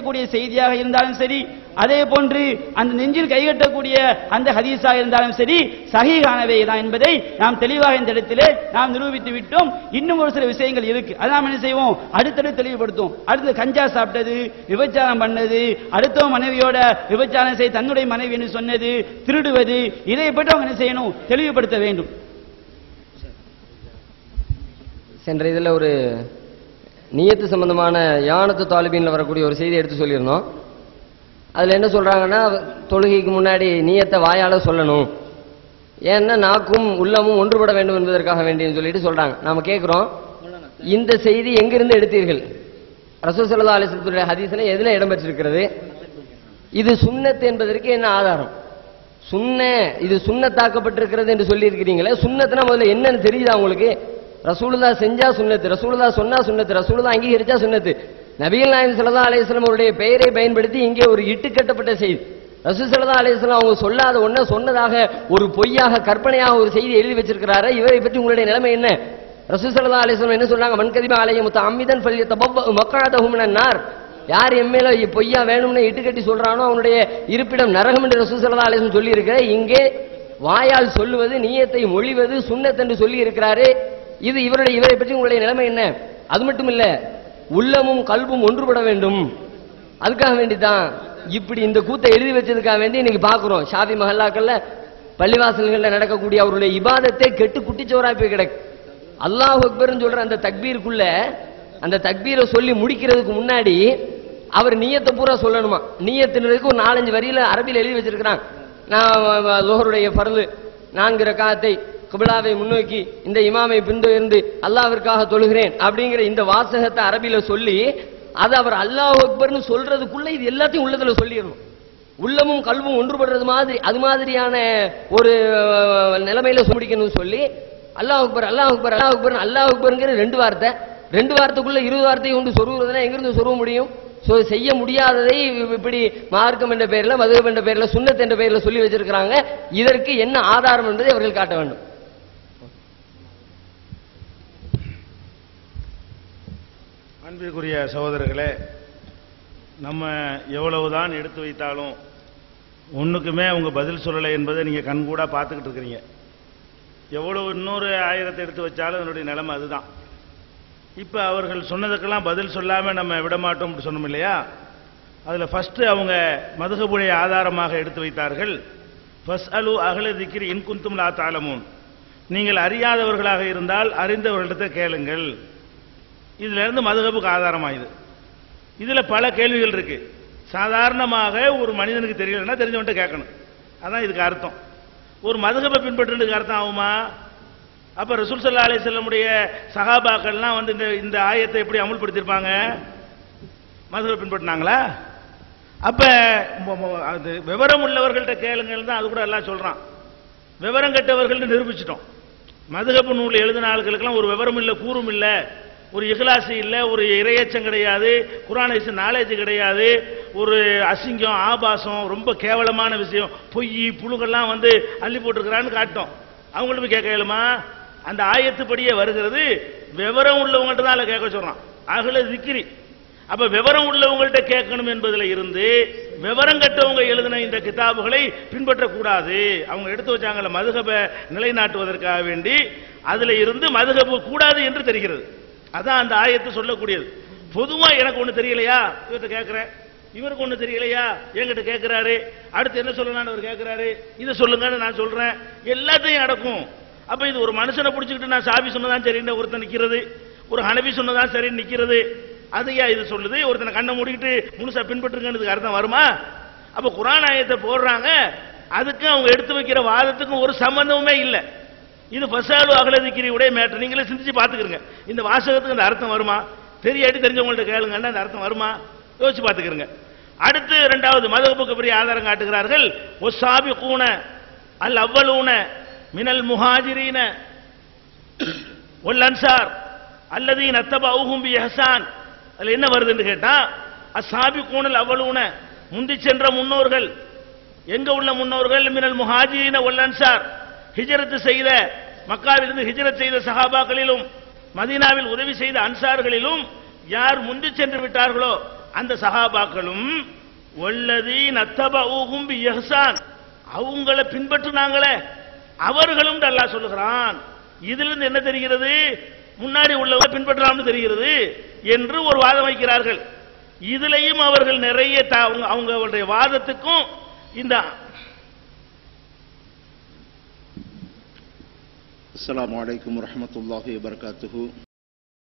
வைக்கக்கூடிய செய்தியாக இருந்தாலும் சரி, அதே போன்று அந்த நெஞ்சில் கைகட்டக்கூடிய அந்த ஹதீஸாக இருந்தாலும் சரி சஹீஹானவை தான் என்பதை நாம் தெளிவாக இந்த இடத்திலே நாம் நிரூபித்து விட்டோம். இன்னும் ஒரு சில விஷயங்கள் இருக்கு, அதை நாம் என்ன செய்வோம், அடுத்தடுத்து தெளிவுபடுத்தும். அடுத்து கஞ்சா சாப்பிட்டது, விபச்சாரம் பண்ணது, அடுத்த மனைவியோட விபச்சாரம் செய்து தன்னுடைய மனைவி என்று சொன்னது, திருடுவது, இதை பற்றி அவங்க என்ன செய்யணும், தெளிவுபடுத்த வேண்டும். சென்ற இதில் ஒரு நியத்து சம்பந்தமான யானத்து தாலிபீன்ல வரக்கூடிய ஒரு செய்தி எடுத்து சொல்லியிருந்தோம். அதுல என்ன சொல்றாங்கன்னா, தொழுகைக்கு முன்னாடி நியத்தை வாயால சொல்லணும், ஏன்னா நாக்கும் உள்ளமும் ஒன்றுபட வேண்டும் என்பதற்காக வேண்டியன்னு சொல்லிட்டு சொல்றாங்க. நாம கேட்கிறோம், இந்த செய்தி எங்கிருந்து எடுத்தீர்கள்? ரசூல் ஸல்லல்லாஹு அலைஹி வஸல்லம் ஹதீஸ்ல எதுல இடம்பெற்றிருக்கிறது? இது சுன்னத் என்பதற்கு என்ன ஆதாரம்? இது சுன்னத்தாக்கப்பட்டிருக்கிறது என்று சொல்லி இருக்கிறீங்களே, சுன்னத்னா முதல்ல என்னன்னு தெரியுதா உங்களுக்கு? ரசூலுல்லாஹ் செஞ்சா சுன்னத்து, ரசூலுல்லாஹ் சொன்னா சுன்னத்து, ரசூலுல்லாஹ் அங்கீகரிச்சா சுன்னத்து. நபிகள் நாயகம் ஸல்லல்லாஹு அலைஹி வஸல்லம் அவருடைய பெயரை பயன்படுத்தி இங்கே ஒரு இட்டுக்கட்டப்பட்ட செய்தி. ரசூல் ஸல்லல்லாஹு அலைஹி வஸல்லம் அவங்க சொல்லாத ஒன்ன சொன்னதாக ஒரு பொய்யாக கற்பனையாக ஒரு செய்தி எழுதி வச்சிருக்கிறாரு. இவரை பற்றி உங்களுடைய நிலைமை என்ன? ரசூல் ஸல்லல்லாஹு அலைஹி வஸல்லம் என்ன சொன்னாங்க? மன் கதிப அலைஹி முத்தஅம்மிதன் ஃபல்யதபவ்வ மக்அதஹு மினன் நார். யார் எம்மேல பொய்யா வேணும்னு இட்டுக்கட்டி சொல்றானோ அவனுடைய இருப்பிடம் நரகம் என்று ரசூல் ஸல்லல்லாஹு அலைஹி வஸல்லம் சொல்லி இருக்கிற. இங்கே வாயால் சொல்லுவது, நியத்தை மொழிவது சுன்னத் என்று சொல்லி இருக்கிறாரு. இவரை பற்றி உங்களுடைய நிலைமை என்ன? அது மட்டும் இல்ல, உள்ளமும் கல்பும் ஒன்றுபட வேண்டும், அதுக்காக வேண்டிதான் இப்படி இந்த கூத்தை எழுதி வச்சதுக்காக வேண்டி இன்னைக்கு பாக்குறோம். ஷாஃபி மஹல்லாக்கள்ல பள்ளிவாசல்கள்ல நடக்கக்கூடிய அவருடைய இபாதத்தை கெட்டு குட்டிச்சோரா போய் கிடக்கு. அல்லாஹ் அக்பர்னு சொல்ற அந்த தக்பீருக்குள்ள அந்த தக்பீரை சொல்லி முடிக்கிறதுக்கு முன்னாடி அவர் நியத்தை பூரா சொல்லணுமா. நியத்தினருக்கு ஒரு 4-5 வரியில அரபியில் எழுதி வச்சிருக்கிறாங்க. நான் லுஹருடைய ஃபர்து 4 ரக்காத்தை கிப்லாவை முன்னோக்கி இந்த இமாமை பின்தொடர்ந்து அல்லாஹ்விற்காக தொழுகிறேன் அப்படிங்கிற இந்த வாசகத்தை அரபியில சொல்லி அது அவர் அல்லாஹ் அக்பர்னு சொல்றதுக்குள்ள இது எல்லாத்தையும் உள்ளத்துல சொல்லிடணும். உள்ளமும் கல்வும் ஒன்றுபடுறது மாதிரி அது மாதிரியான ஒரு நிலைமையில முடிக்கணும்னு சொல்லி அல்லாஹ் அக்பர் அல்லாஹ் அக்பர் அல்லாஹ் அக்பர் அல்லாஹ் அக்பர்ங்கிற 2 வார்த்தைக்குள்ள 20 வார்த்தையை கொண்டு சொருகுறதுனா எங்கிருந்து சொருக முடியும்? செய்ய முடியாததை இப்படி மார்க்கம் என்ற பெயர்ல, மதுஹப் என்ற பெயர்ல, சுன்னத் என்ற பெயர்ல சொல்லி வச்சிருக்கிறாங்க. இதற்கு என்ன ஆதாரம் என்பதை அவர்கள் காட்ட வேண்டும். அன்பிற்குரிய சகோதரர்களே, நம்ம எவ்வளவுதான் எடுத்து வைத்தாலும் ஒன்றுக்குமே அவங்க பதில் சொல்லலை என்பதை நீங்கள் கண்கூடா பார்த்துக்கிட்டு இருக்கிறீங்க. எவ்வளவு இன்னொரு 1000 எடுத்து வச்சாலும் அதனுடைய நிலைமை அதுதான். இப்போ அவர்கள் சொன்னதுக்கெல்லாம் பதில் சொல்லாமல் நம்ம விடமாட்டோம் சொன்னோம் இல்லையா? அதில் ஃபர்ஸ்ட் அவங்க மதுஹபுடைய ஆதாரமாக எடுத்து வைத்தார்கள், ஃபஸ்அலு அஹ்ல திக்ரி இன் குன்தும் லா தஅலமூன், நீங்கள் அறியாதவர்களாக இருந்தால் அறிந்தவர்களிடத்தை கேளுங்கள். இதுல இருந்து மதுஹபுக்கு ஆதாரமாயுது. இதுல பல கேள்விகள் இருக்கு. சாதாரணமாக ஒரு மனிதனுக்கு தெரியலன்னா தெரிஞ்சவன்ட்ட கேட்கணும், அதான் இதுக்கு அர்த்தம். ஒரு மதுஹபை பின்பற்றுறதுக்கு அர்த்தம் ஆகுமா? அப்ப ரசூல் ஸல்லல்லாஹு அலைஹி வஸல்லமுடைய சஹாபாக்கள்லாம் வந்து இந்த ஆயத்தை எப்படி அமுல்படுத்தியிருப்பாங்க? மதுஹபை பின்பற்றினாங்களா? அப்ப அது விவரம் உள்ளவர்கள்ட்ட கேளுங்கள் தான் அது கூட எல்லாம் சொல்றான். விவரம் கெட்டவர்கள் நிரூபிச்சிட்டோம். மதுஹப் நூல் எழுதின ஆட்களுக்கெல்லாம் ஒரு விவரம் இல்லை, கூறும் இல்லை, ஒரு இஹ்லாஸ் இல்லை, ஒரு இறையச்சம் கிடையாது, குர்ஆன் ஹதீஸ் நாலேஜ் கிடையாது, ஒரு அசிங்கம் ஆபாசம் ரொம்ப கேவலமான விஷயம் பொய் புழுகெல்லாம் வந்து அள்ளி போட்டுருக்கிறான்னு காட்டும். அவங்கள்ட்ட போய் கேட்க இயலுமா? அந்த ஆயத்துப்படியே வருகிறது. விவரம் உள்ளவங்கள்ட்ட தான் கேட்க சொல்றான், அஹ்ல திக்ரி. அப்ப விவரம் உள்ளவங்கள்ட்ட கேட்கணும் என்பதுல இருந்து விவரம் கட்டவங்க எழுதின இந்த கிதாபுகளை பின்பற்றக்கூடாது. அவங்க எடுத்து வச்சாங்கல்ல மதுஹபை நிலைநாட்டுவதற்காக வேண்டி, அதுல இருந்து மதுஹபு கூடாது என்று தெரிகிறது. அதான் அந்த ஆயத்து சொல்லக்கூடியது. பொதுவா எனக்கு ஒண்ணு தெரியலையா இவர்கிட்ட கேட்கிறேன், இவருக்கு ஒண்ணு தெரியலையா என்கிட்ட கேட்கிறாரு, அடுத்து என்ன சொல்லலான்னு அவர் கேட்கிறாரு, இதை சொல்லுங்கன்னு நான் சொல்றேன், எல்லாத்தையும் அடக்கும். அப்ப இது ஒரு மனுஷனை பிடிச்சிக்கிட்டு நான் சாபி சொன்னதான் சரின்னு ஒருத்தன் நிக்கிறது, ஒரு ஹனபி சொன்னதான் சரின்னு நிக்கிறது, அதையா இது சொல்லுது? ஒருத்தனை கண்ணை மூடிக்கிட்டு முழுசா பின்பற்றுங்கிறதுக்கு அர்த்தம் வருமா? அப்ப குர்ஆன் ஆயத்தை போடுறாங்க, அதுக்கு அவங்க எடுத்து வைக்கிற வாதத்துக்கும் ஒரு சம்பந்தமுமே இல்லை. இது ஃபஸ்அலு அஹ்ல திக்ரியுடைய மேட்டர். நீங்களே சிந்திச்சு பார்த்துக்கிறங்க, இந்த வாசகத்துக்கு அந்த அர்த்தம் வருமா? தெரியாட்டி தெரிஞ்சவங்கள்ட்ட கேளுங்கன்னா அந்த அர்த்தம் வருமா? யோசிச்சு பார்த்துக்கிறங்க. அடுத்து 2வது மதுஹபுக்கு பெரிய ஆதாரம் காட்டுகிறார்கள். வஸ்ஸாபிகூன அல் அவ்வலூன மினல் முஹாஜிரீன வல் அன்சார் அல்லதீன தபஊஹும் பி இஹ்சான். அதுல என்ன வருதுன்னு கேட்டா, அஸ்ஸாபிகூன அல் அவ்வலூன முந்தி சென்ற முன்னோர்கள். எங்க உள்ள முன்னோர்கள்? மினல் முஹாஜிரீன வல் அன்சார், ஹிஜ்ரத் செய்த மக்காவிலிருந்து ஹிஜ்ரத் செய்த சஹாபாக்களிலும் மதீனாவில் உதவி செய்த அன்சார்களிலும் யார் முந்தி சென்று விட்டார்களோ அந்த சஹாபாக்களும் வல்லதீன தபஊஹும் பிஇஹ்சான், அவங்கள பின்பற்றினாங்களே அவர்களும் அல்லாஹ் சொல்லுகிறான். இதிலிருந்து என்ன தெரிகிறது? முன்னாடி உள்ளவங்க பின்பற்றலாம்னு தெரிகிறது என்று ஒரு வாதம் வைக்கிறார்கள். இதுலயும் அவர்கள் நிறைய அவங்களுடைய வாதத்துக்கும் இந்த அஸ்ஸலாமு அலைக்கும் வரஹ்மத்துல்லாஹி வபரகாத்துஹு.